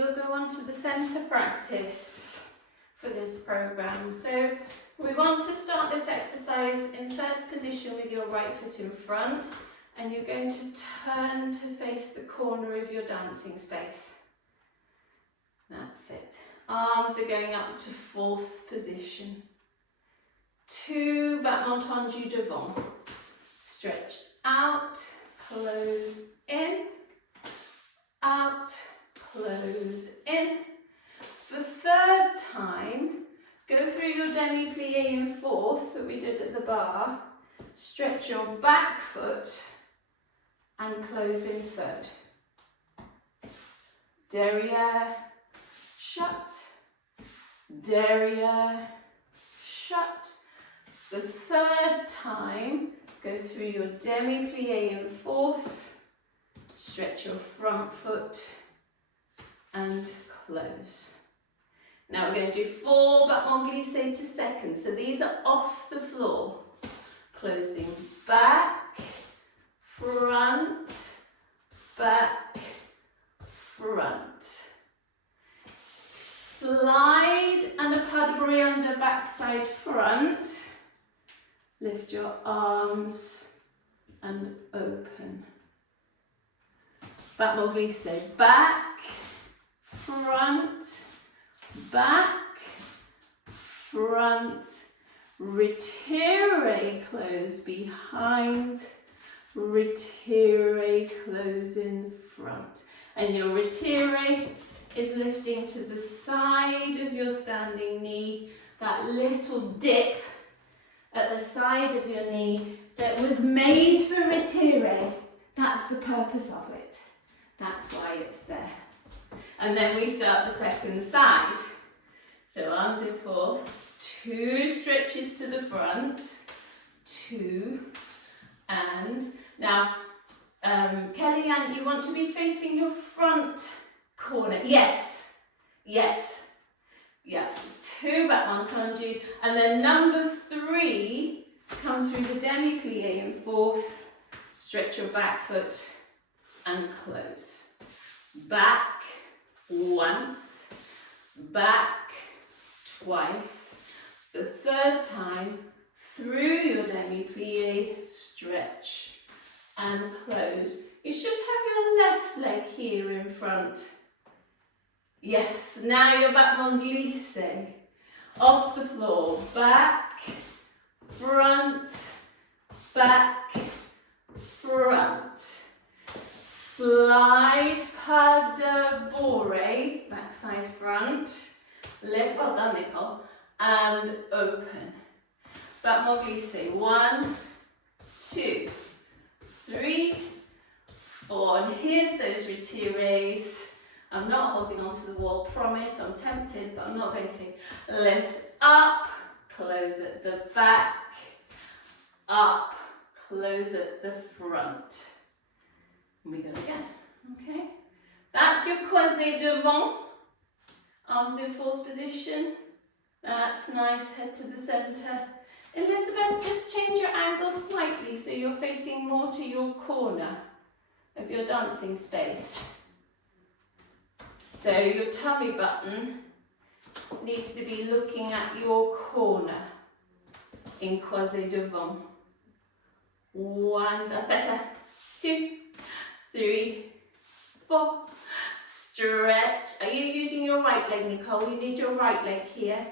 we'll go on to the centre practice for this program. So we want to start this exercise in third position with your right foot in front, and you're going to turn to face the corner of your dancing space. That's it. Arms are going up to fourth position. 2 battements tendus devant. Stretch out, close in, out, close in. The third time, go through your demi-plie in fourth that we did at the bar. Stretch your back foot and close in third. Derrière, shut, derrière, shut. The third time, go through your demi-plie in fourth, stretch your front foot and close. Now we're going to do 4 battements glissés to second. So these are off the floor. Closing back, front, back, front. Slide and a pas de bourrée under backside front. Lift your arms and open. Battement glissé, back, front, back, front, retiré, close behind, retiré, close in front. And your retiré is lifting to the side of your standing knee, that little dip at the side of your knee that was made for retiré. That's the purpose of it. That's why it's there. And then we start the second side. So arms in fourth, 2 stretches to the front, 2, and now Kellyanne, you want to be facing your front corner. Yes, yes, yes. 2 battements tendus, and then number 3, come through the demi-plie in fourth, stretch your back foot and close. Back once, back twice. The third time, through your demi-plie, stretch and close. You should have your left leg here in front. Yes, now your battement glissé. Off the floor, back, front, back, front. Slide pas de bourrée, backside front. Lift, well done Nicole, and open. Battement glissé, 1, 2, 3, 4, and here's those retirés. I'm not holding onto the wall, promise, I'm tempted, but I'm not going to. Lift up, close at the back, up, close at the front. And we go again, okay? That's your croisé devant. Arms in fourth position. That's nice, head to the centre. Elizabeth, just change your angle slightly so you're facing more to your corner of your dancing space. So your tummy button needs to be looking at your corner in croisé devant. 1, that's better. 2, 3, 4. Stretch. Are you using your right leg, Nicole? You need your right leg here.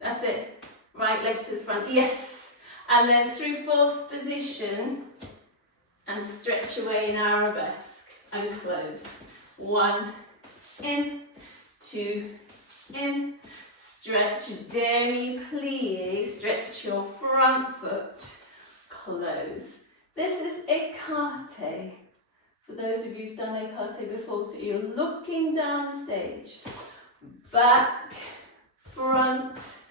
That's it. Right leg to the front. Yes. And then through fourth position and stretch away in arabesque and close. 1, in, 2, in. Stretch demi-plie. Stretch your front foot. Close. This is écarté. For those of you who've done écarté before, so you're looking down stage. Back, front,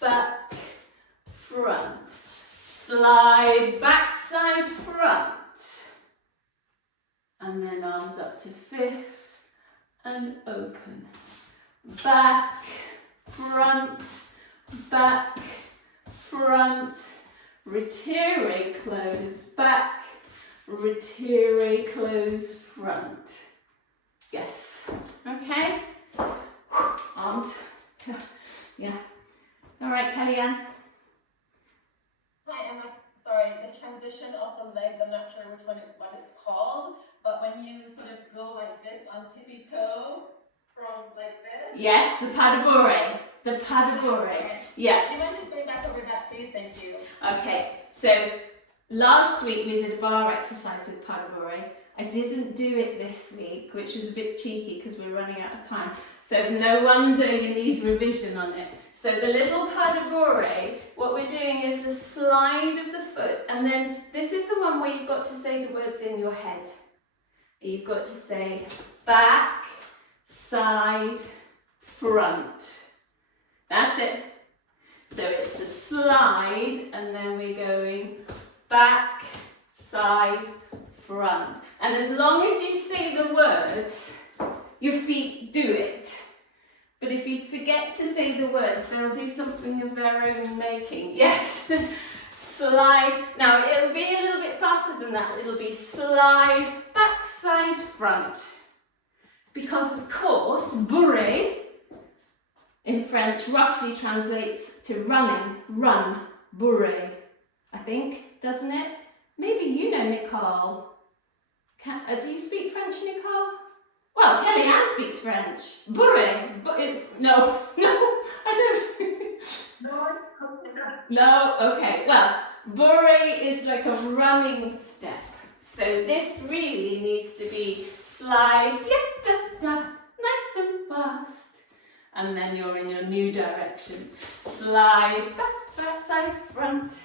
back, front. Slide backside front. And then arms up to fifth and open. Back, front, back, front. Retiré, close, back. Retiré, close, front. Yes. Okay. Yes, the pas de bourrée. The pas de bourrée. Yeah. Do you mind just going back over that, please? Thank you. Okay, so last week we did a bar exercise with pas de bourrée. I didn't do it this week, which was a bit cheeky because we're running out of time. So no wonder you need revision on it. So the little pas de bourrée, what we're doing is the slide of the foot, and then this is the one where you've got to say the words in your head. You've got to say back, side, front. That's it. So it's a slide, and then we're going back, side, front. And as long as you say the words, your feet do it. But if you forget to say the words, they'll do something of their own making. Yes. Slide. Now it'll be a little bit faster than that. It'll be slide, back, side, front. Because of course, bourrée in French roughly translates to running, run, bourrée. I think, doesn't it? Maybe you know, Nicole. Do you speak French, Nicole? Well, Kellyanne speaks French. Bourrée, but it's no, I don't. No, okay. Well, bourrée is like a running step. So this really needs to be slide, nice and fast. And then you're in your new direction. Slide, back, side, front.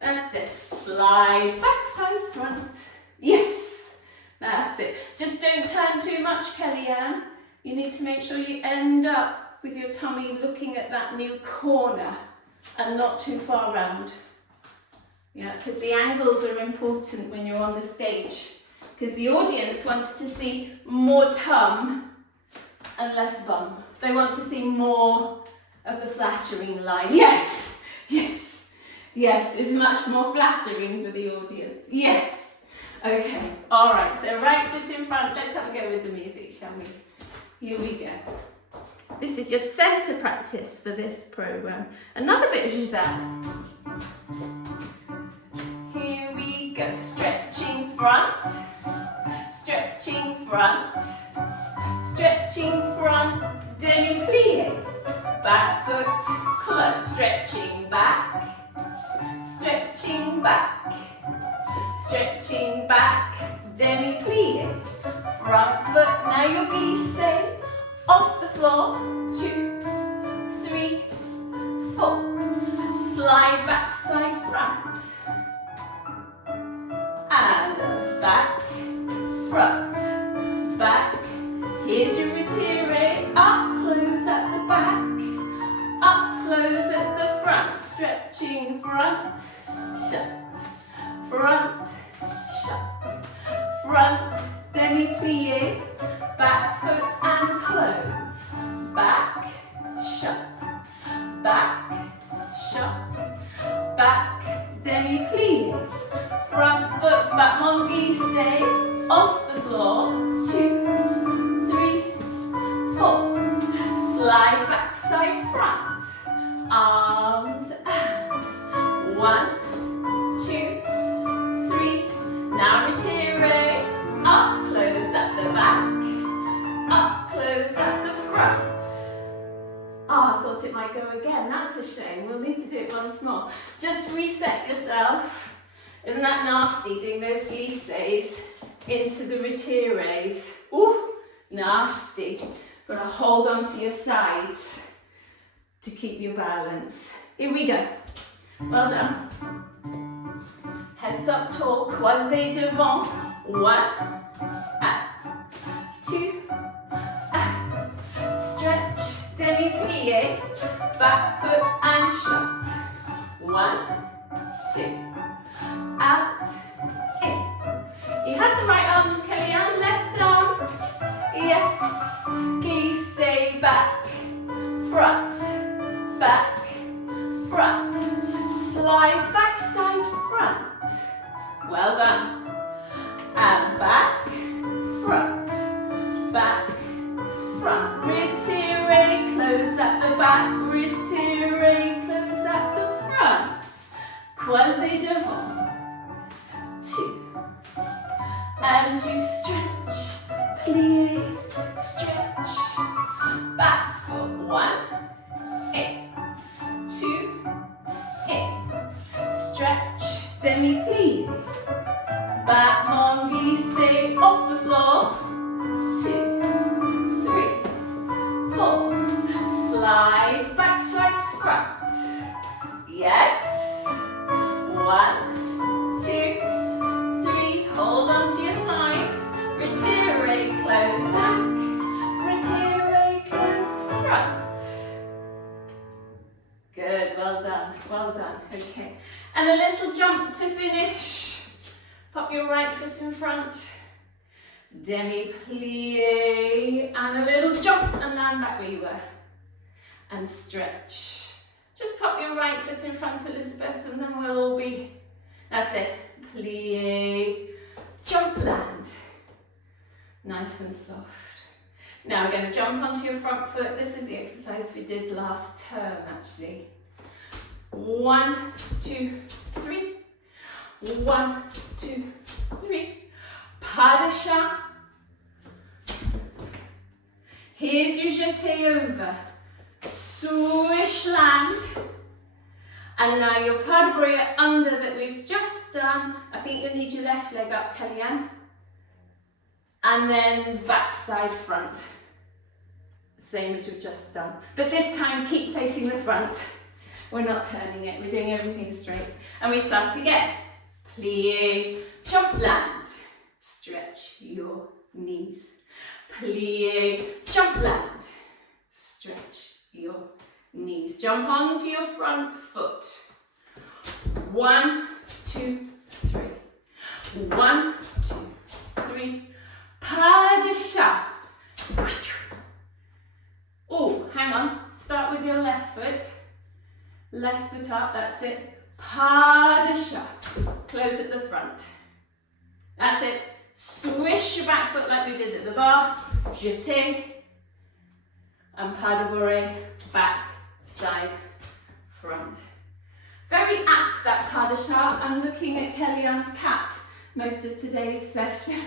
That's it. Slide, back, side, front. Yes, that's it. Just don't turn too much, Kellyanne. You need to make sure you end up with your tummy looking at that new corner and not too far round. Yeah, because the angles are important when you're on the stage. Because the audience wants to see more tum and less bum. They want to see more of the flattering line. Yes, yes, yes, it's much more flattering for the audience. Yes. Okay, all right, so right foot in front. Let's have a go with the music, shall we? Here we go. This is your centre practice for this programme. Another bit of Giselle. Here we go. Stretching front, stretching front, stretching front, demi-plie. Back foot close, stretching back, stretching back, stretching back, demi-plie. Front foot, now your glisse. Off the floor, 2, 3, 4. Slide back, side, front. And back, front, back. Here's your retiré. Up, close at the back. Up, close at the front. Stretching front, shut. Front, shut. Front, demi-plie. Back foot and close. Back, shut. Back, shut. Back, demi-plie. Front foot, battement glissé. Off the floor. 2, 3, 4. Slide back, side, front. Arms out. 1, 2, 3. Now retiré. Up, close at the back. Up close at the front. Oh, I thought it might go again. That's a shame. We'll need to do it once more. Just reset yourself. Isn't that nasty, doing those glisses into the retirés? Ooh, nasty. Got to hold on to your sides to keep your balance. Here we go. Well done. Heads up tall, croisé devant. 1, 2, stretch, demi-plie, back foot and shut. 1, 2, out, in. You had the right arm, Kellyanne, left arm. Yes, glisse back, front, front, slide back, side, front. Well done. And back, front, front. Retiré, close at the back. Retiré, close at the front. Croisé devant. 2. And you stretch, plie, stretch. Back Well done. Okay. And a little jump to finish. Pop your right foot in front. Demi-plie. And a little jump and land back where you were. And stretch. Just pop your right foot in front, Elizabeth, and then we'll all be... That's it. Plie. Jump, land. Nice and soft. Now we're going to jump onto your front foot. This is the exercise we did last term, actually. 1, 2, 3. 1, 2, 3. Pas de chat. Here's your jeté over. Swish, land. And now your pas de bourrée under that we've just done. I think you'll need your left leg up, Kellyanne. And then backside front. Same as we've just done. But this time keep facing the front. We're not turning it, we're doing everything straight. And we start again. Plie, jump, land. Stretch your knees. Plie, jump, land. Stretch your knees. Jump onto your front foot. 1, 2, 3. 1, 2, 3. Pas de chat. Oh, hang on. Start with your left foot. Left foot up, that's it. Pas de chat. Close at the front. That's it. Swish your back foot like we did at the bar. Jeté. And pas de bourrée. Back, side, front. Very apt, that pas de chat. I'm looking at Kellyanne's cat most of today's session.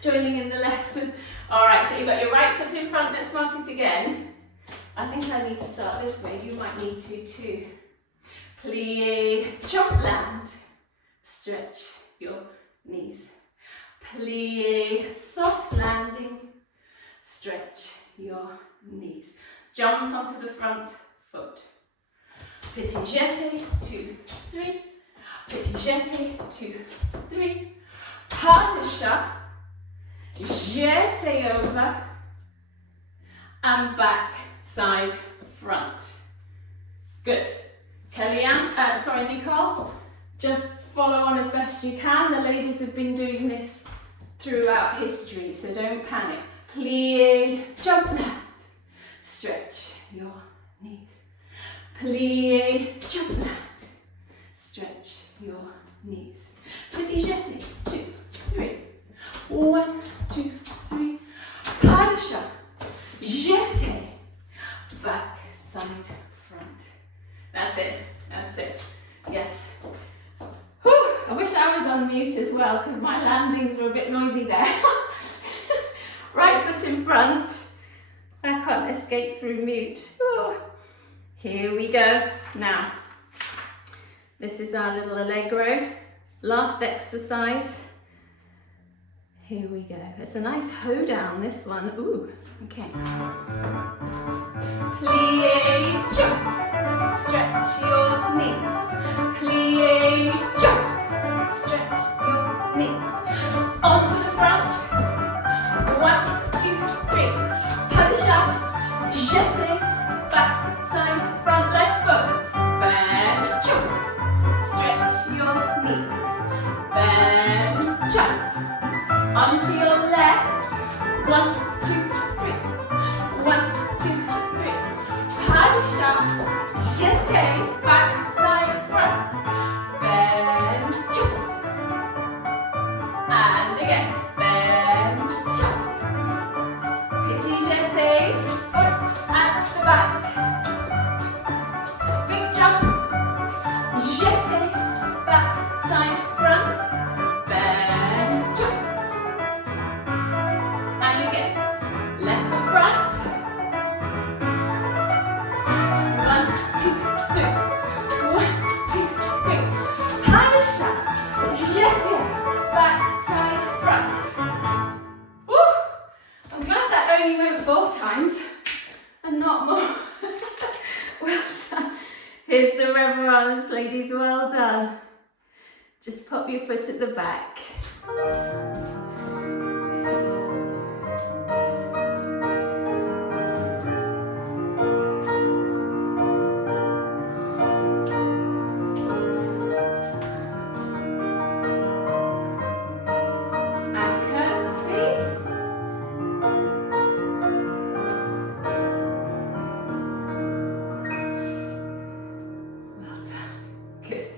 Joining in the lesson. Alright, so you've got your right foot in front. Let's mark it again. I think I need to start this way. You might need to too. Plie, jump, land. Stretch your knees. Plie, soft landing. Stretch your knees. Jump onto the front foot. Petit jeté, 2, 3. Petit jeté, 2, 3. Pas de chat. Jeté over. And back, side, front. Good. Kellyanne, Nicole, just follow on as best you can. The ladies have been doing this throughout history, so don't panic. Plie, jump, land. Stretch your knees. Plie, jump, land. Stretch your knees. Petit jeté, 2, 3. 1, 2, 3. Pas de chat. Jeté. Back, side, front. That's it. That's it. Yes. Whew, I wish I was on mute as well because my landings were a bit noisy there. Right foot in front. I can't escape through mute. Ooh. Here we go. Now, this is our little allegro. Last exercise. Here we go. It's a nice hoedown, this one. Ooh, okay. Plie, jump. Stretch your knees. Plie, jump. Stretch your knees. Onto the front. 1, 2, 3. Pas de chat. Jeté. Back, side, front, left foot. Bend, jump. Stretch your knees. Bend, jump. Onto your left. 1, 2, 3. 1, 2, 3. Pas de chat. Jeté. Back, side, front. Bend, jump. And again. Bend, jump. Petit jetés. Foot at the back. Big jump. Jeté. Back, side, front. Bend, jump. And again, left foot front. 1, 2, 3. 1, 2, 3. Pas de chat. Jeté. Back, side, front. Woo! I'm glad that only went 4 times and not more. Well done. Here's the reverence, ladies. Well done. Just pop your foot at the back. Good.